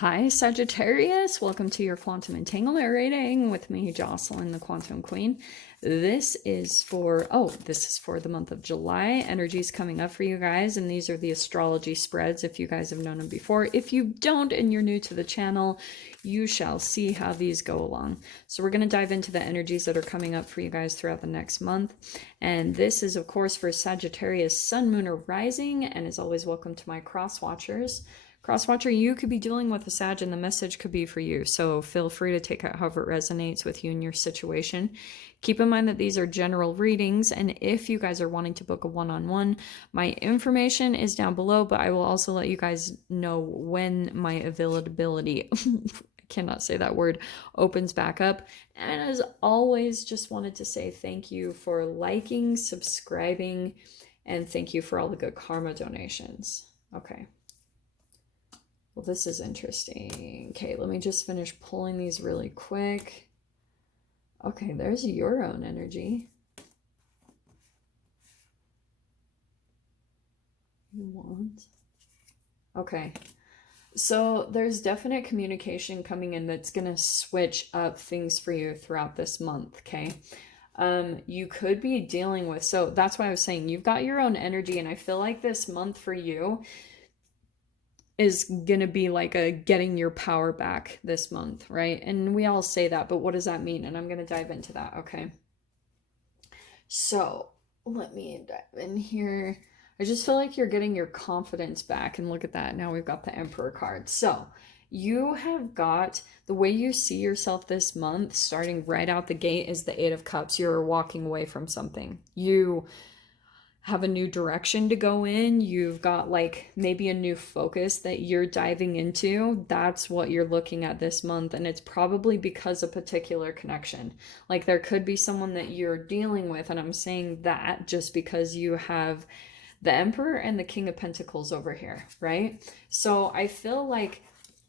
Hi, Sagittarius. Welcome to your quantum entanglement reading with me, Jocelyn, the Quantum Queen. This is for the month of July. Energy's coming up for you guys, and these are the astrology spreads if you guys have known them before. If you don't and you're new to the channel, you shall see how these go along. So we're going to dive into the energies that are coming up for you guys throughout the next month. And this is, of course, for Sagittarius, Sun, Moon, or Rising. And as always, welcome to my cross watchers. Crosswatcher, you could be dealing with a Sag and the message could be for you. So feel free to take it however it resonates with you and your situation. Keep in mind that these are general readings. And if you guys are wanting to book a one-on-one, my information is down below, but I will also let you guys know when my availability, I cannot say that word, opens back up. And as always, just wanted to say thank you for liking, subscribing, and thank you for all the good karma donations. Okay. Well, this is interesting. Okay, let me just finish pulling these really quick. Okay, there's your own energy. You want. Okay. So there's definite communication coming in that's going to switch up things for you throughout this month, okay? You could be dealing with, so that's why I was saying you've got your own energy, and I feel like this month for you is gonna be like a getting your power back this month, right? And we all say that, but what does that mean? And I'm gonna dive into that, okay? So let me dive in here. I just feel like you're getting your confidence back, and look at that. Now we've got the Emperor card. So you have got the way you see yourself this month, starting right out the gate, is the Eight of Cups. You're walking away from something. You have a new direction to go in. You've got like maybe a new focus that you're diving into. That's what you're looking at this month. And it's probably because of a particular connection. Like there could be someone that you're dealing with. And I'm saying that just because you have the Emperor and the King of Pentacles over here, right? So I feel like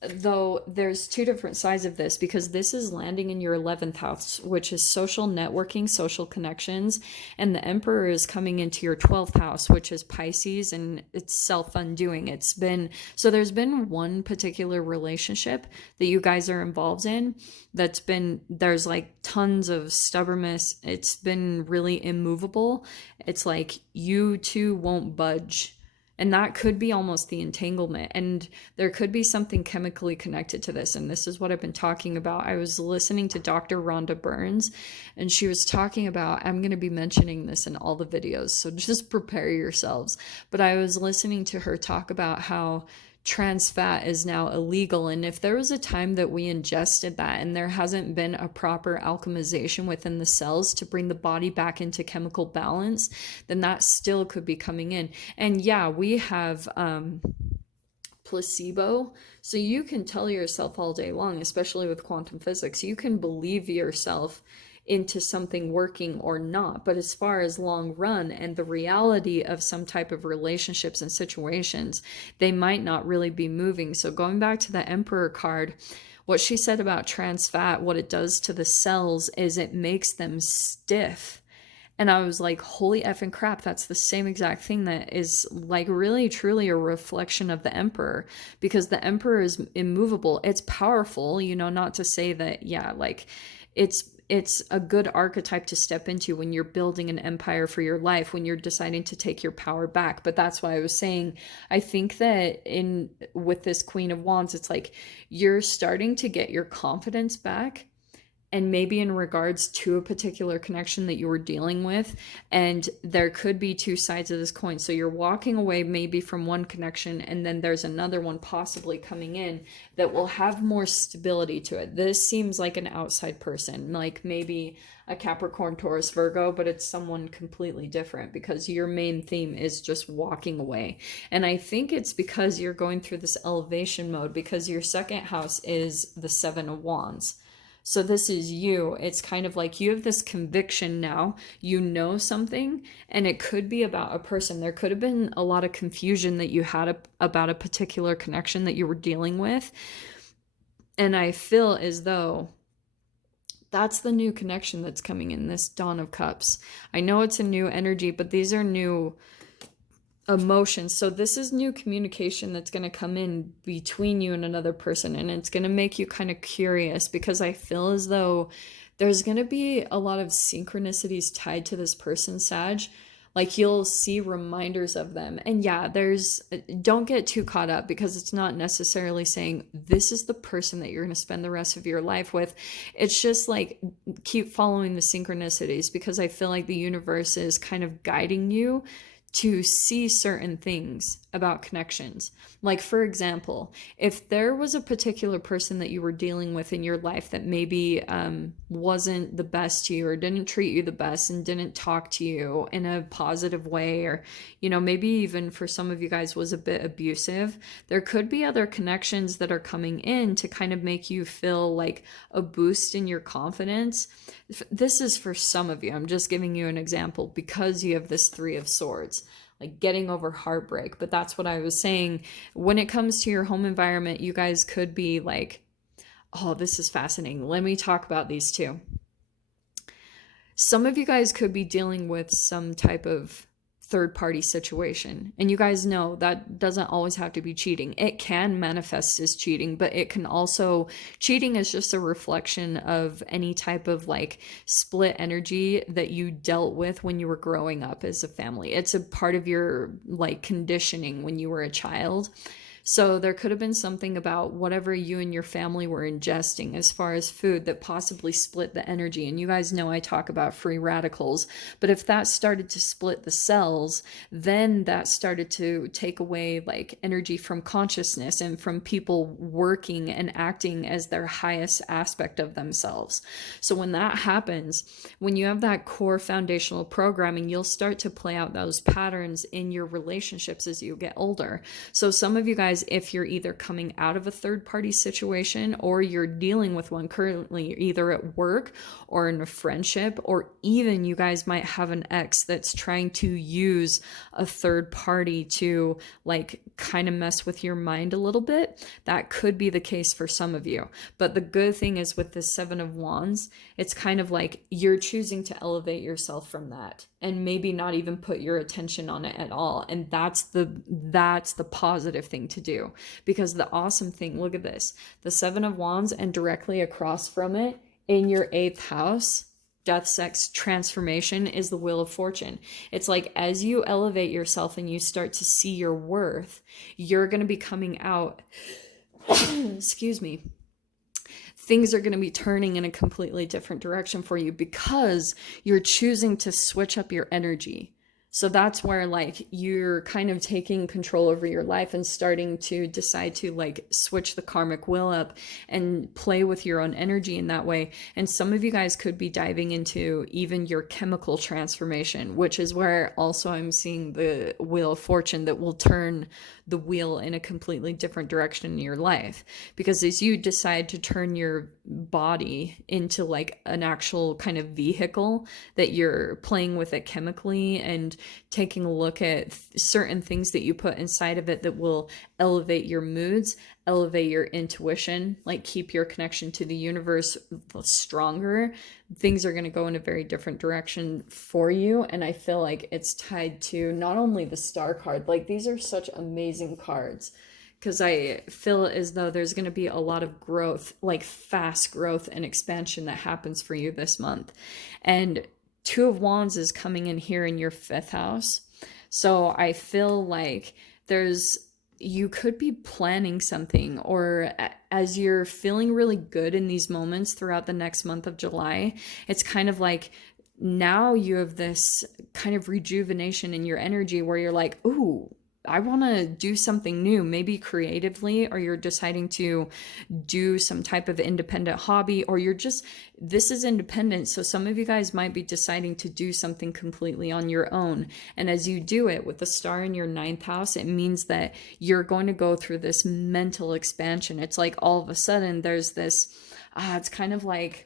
though there's two different sides of this, because this is landing in your 11th house, which is social networking, social connections, and the Emperor is coming into your 12th house, which is Pisces, and it's self-undoing. It's been, so there's been one particular relationship that you guys are involved in that's been, there's like tons of stubbornness. It's been really immovable. It's like you two won't budge. And that could be almost the entanglement. And there could be something chemically connected to this. And this is what I've been talking about. I was listening to Dr. Rhonda Burns, and she was talking about, I'm going to be mentioning this in all the videos, so just prepare yourselves. But I was listening to her talk about how trans fat is now illegal, and if there was a time that we ingested that and there hasn't been a proper alchemization within the cells to bring the body back into chemical balance, then that still could be coming in. And yeah, we have placebo, so you can tell yourself all day long, especially with quantum physics, you can believe yourself into something working or not. But as far as long run and the reality of some type of relationships and situations, they might not really be moving. So going back to the Emperor card, what she said about trans fat, what it does to the cells is it makes them stiff. And I was like, holy effing crap, that's the same exact thing that is like really truly a reflection of the Emperor, because the Emperor is immovable. It's powerful, you know, not to say that, yeah, like it's a good archetype to step into when you're building an empire for your life, when you're deciding to take your power back. But that's why I was saying, I think that with this Queen of Wands, it's like you're starting to get your confidence back, and maybe in regards to a particular connection that you were dealing with. And there could be two sides of this coin. So you're walking away maybe from one connection, and then there's another one possibly coming in that will have more stability to it. This seems like an outside person, like maybe a Capricorn, Taurus, Virgo, but it's someone completely different, because your main theme is just walking away. And I think it's because you're going through this elevation mode, because your second house is the Seven of Wands. So this is you. It's kind of like you have this conviction now, you know something, and it could be about a person. There could have been a lot of confusion that you had about a particular connection that you were dealing with. And I feel as though that's the new connection that's coming in this Dawn of Cups. I know it's a new energy, but these are new emotions. So this is new communication that's going to come in between you and another person, and it's going to make you kind of curious, because I feel as though there's going to be a lot of synchronicities tied to this person, Sag. Like, you'll see reminders of them. And yeah, don't get too caught up, because it's not necessarily saying this is the person that you're going to spend the rest of your life with. It's just like, keep following the synchronicities, because I feel like the universe is kind of guiding you to see certain things about connections. Like, for example, if there was a particular person that you were dealing with in your life that maybe wasn't the best to you, or didn't treat you the best, and didn't talk to you in a positive way, or, maybe even for some of you guys was a bit abusive, there could be other connections that are coming in to kind of make you feel like a boost in your confidence. This is for some of you. I'm just giving you an example because you have this Three of Swords, like getting over heartbreak. But that's what I was saying. When it comes to your home environment, you guys could be like, oh, this is fascinating. Let me talk about these two. Some of you guys could be dealing with some type of third-party situation. And you guys know that doesn't always have to be cheating. It can manifest as cheating, but it can also, cheating is just a reflection of any type of like split energy that you dealt with when you were growing up as a family. It's a part of your like conditioning when you were a child. So there could have been something about whatever you and your family were ingesting as far as food that possibly split the energy. And you guys know I talk about free radicals, but if that started to split the cells, then that started to take away like energy from consciousness and from people working and acting as their highest aspect of themselves. So when that happens, when you have that core foundational programming, you'll start to play out those patterns in your relationships as you get older. So some of you guys, if you're either coming out of a third party situation or you're dealing with one currently, either at work or in a friendship, or even you guys might have an ex that's trying to use a third party to like kind of mess with your mind a little bit, that could be the case for some of you. But the good thing is with the Seven of Wands, it's kind of like you're choosing to elevate yourself from that and maybe not even put your attention on it at all. And that's the positive thing to do, because the awesome thing, look at this, the Seven of Wands, and directly across from it in your 8th house, death, sex, transformation, is the Wheel of Fortune. It's like as you elevate yourself and you start to see your worth, you're going to be coming out excuse me, things are going to be turning in a completely different direction for you because you're choosing to switch up your energy. So that's where like you're kind of taking control over your life and starting to decide to like switch the karmic wheel up and play with your own energy in that way. And some of you guys could be diving into even your chemical transformation, which is where also I'm seeing the Wheel of Fortune that will turn the wheel in a completely different direction in your life. Because as you decide to turn your body into like an actual kind of vehicle that you're playing with it chemically and taking a look at certain things that you put inside of it that will elevate your moods, elevate your intuition, like keep your connection to the universe stronger, things are going to go in a very different direction for you. And I feel like it's tied to not only the star card, like these are such amazing cards, because I feel as though there's going to be a lot of growth, like fast growth and expansion that happens for you this month. And Two of Wands is coming in here in your 5th house. So I feel like you could be planning something, or as you're feeling really good in these moments throughout the next month of July, it's kind of like now you have this kind of rejuvenation in your energy where you're like, ooh, I want to do something new, maybe creatively, or you're deciding to do some type of independent hobby, or this is independent. So some of you guys might be deciding to do something completely on your own. And as you do it with the star in your 9th house, it means that you're going to go through this mental expansion. It's like all of a sudden there's this, it's kind of like,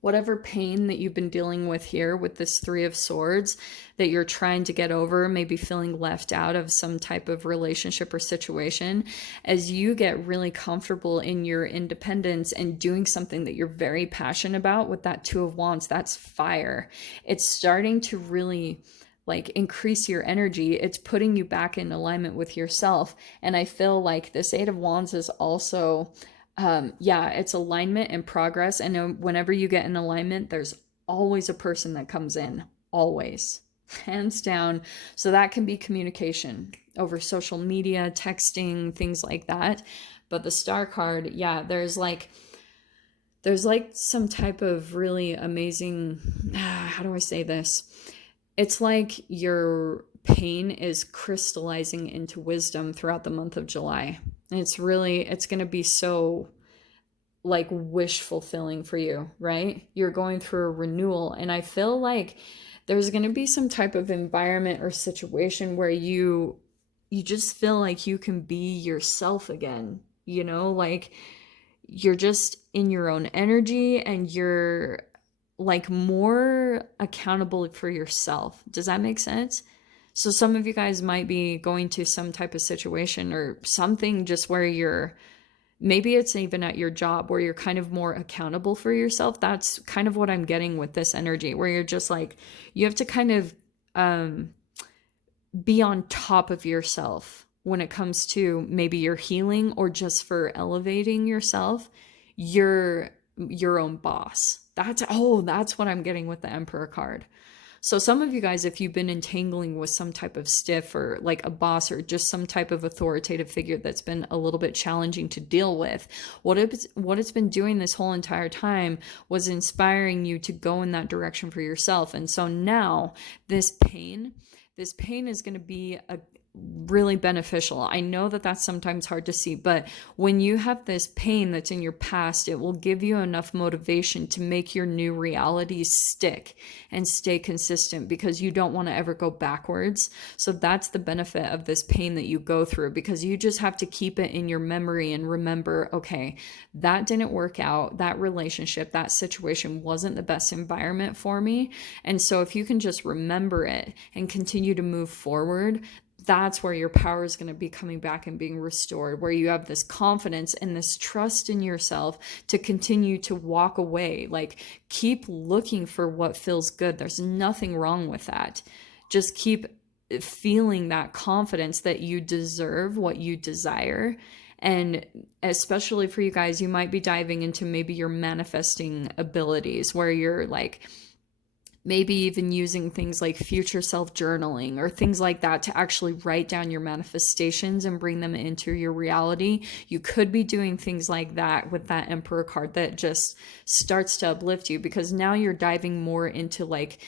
whatever pain that you've been dealing with here with this Three of Swords that you're trying to get over, maybe feeling left out of some type of relationship or situation, as you get really comfortable in your independence and doing something that you're very passionate about with that Two of Wands, that's fire. It's starting to really like increase your energy. It's putting you back in alignment with yourself. And I feel like this Eight of Wands is also, yeah, it's alignment and progress. And whenever you get in alignment, there's always a person that comes in, always, hands down. So that can be communication over social media, texting, things like that. But the Star card, yeah, there's like some type of really amazing, how do I say this? It's like your pain is crystallizing into wisdom throughout the month of July. And it's going to be so like wish fulfilling for you, right? You're going through a renewal. And I feel like there's going to be some type of environment or situation where you just feel like you can be yourself again, like you're just in your own energy and you're like more accountable for yourself. Does that make sense? So some of you guys might be going to some type of situation or something just where maybe it's even at your job where you're kind of more accountable for yourself. That's kind of what I'm getting with this energy, where you're just like, you have to kind of be on top of yourself when it comes to maybe your healing or just for elevating yourself. You're your own boss. That's what I'm getting with the Emperor card. So some of you guys, if you've been entangling with some type of stiff or like a boss or just some type of authoritative figure that's been a little bit challenging to deal with, what it's been doing this whole entire time was inspiring you to go in that direction for yourself. And so now this pain is going to be really beneficial. I know that that's sometimes hard to see, but when you have this pain that's in your past, it will give you enough motivation to make your new realities stick and stay consistent, because you don't want to ever go backwards. So that's the benefit of this pain that you go through, because you just have to keep it in your memory and remember, okay, that didn't work out. That relationship, that situation wasn't the best environment for me. And so if you can just remember it and continue to move forward, that's where your power is going to be coming back and being restored, where you have this confidence and this trust in yourself to continue to walk away. Like, keep looking for what feels good. There's nothing wrong with that. Just keep feeling that confidence that you deserve what you desire. And especially for you guys, you might be diving into maybe your manifesting abilities, where you're like, maybe even using things like future self journaling or things like that to actually write down your manifestations and bring them into your reality. You could be doing things like that with that Emperor card that just starts to uplift you, because now you're diving more into like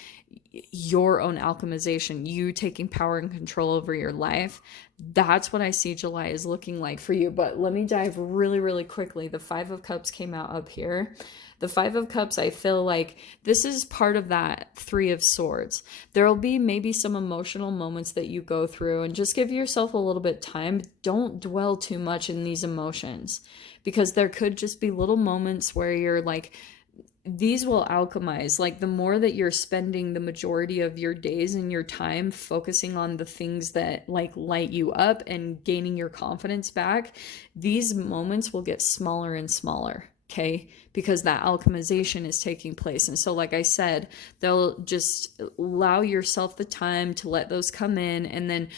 your own alchemization, you taking power and control over your life. That's what I see July is looking like for you. But let me dive really, really quickly. The Five of Cups came out up here. The Five of Cups, I feel like this is part of that Three of Swords. There'll be maybe some emotional moments that you go through, and just give yourself a little bit of time. Don't dwell too much in these emotions, because there could just be little moments where you're like, these will alchemize. Like, the more that you're spending the majority of your days and your time focusing on the things that like light you up and gaining your confidence back, these moments will get smaller and smaller. Okay, because that alchemization is taking place. And so, like I said, they'll just allow yourself the time to let those come in. And then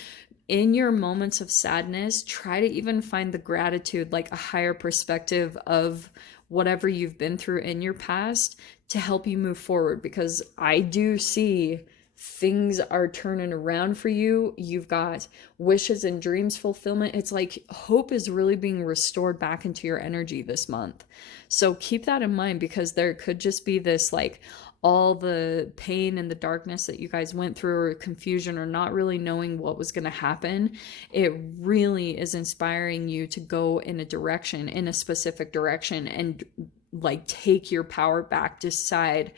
in your moments of sadness, try to even find the gratitude, like a higher perspective of whatever you've been through in your past, to help you move forward. Because I do see things are turning around for you. You've got wishes and dreams fulfillment. It's like hope is really being restored back into your energy this month. So keep that in mind, because there could just be this like all the pain and the darkness that you guys went through, or confusion, or not really knowing what was going to happen. It really is inspiring you to go in a specific direction, and like take your power back, decide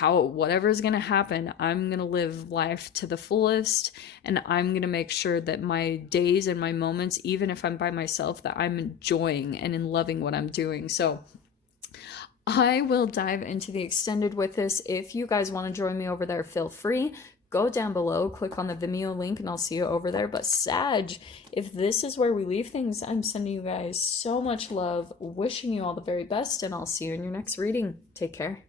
whatever is going to happen, I'm going to live life to the fullest, and I'm going to make sure that my days and my moments, even if I'm by myself, that I'm enjoying and in loving what I'm doing. So I will dive into the extended with this. If you guys want to join me over there, feel free. Go down below, click on the Vimeo link, and I'll see you over there. But Sag, if this is where we leave things, I'm sending you guys so much love, wishing you all the very best, and I'll see you in your next reading. Take care.